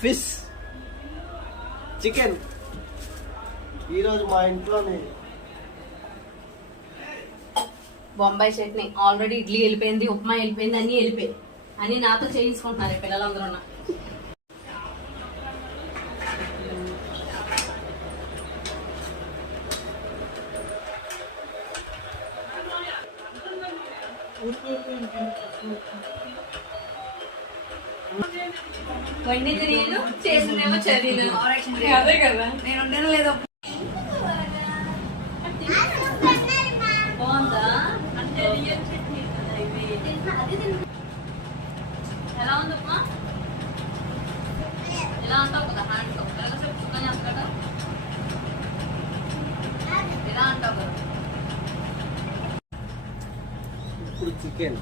Fish, chicken. ఈరోజు మా ఇంట్లోనే బొంబాయి చట్నీ. ఆల్రెడీ ఇడ్లీ వెళ్ళిపోయింది, ఉప్మా వెళ్ళిపోయింది, అన్ని వెళ్ళిపోయింది. అని నాతో చేయించుకుంటున్నారు పిల్లలందరూ. వండింది నేను, చేసిందేమో చదివిన. అదే కదా, నేను వండిన లేదు. బాగుందా? ఎలా ఉంది ఉప్మా? ఎలా అంటావు కదా హ్యాండ్తో ఎలాగసేపు చుక్కని చేస్తా కదా, ఎలా అంటావు కదా. ఇప్పుడు చికెన్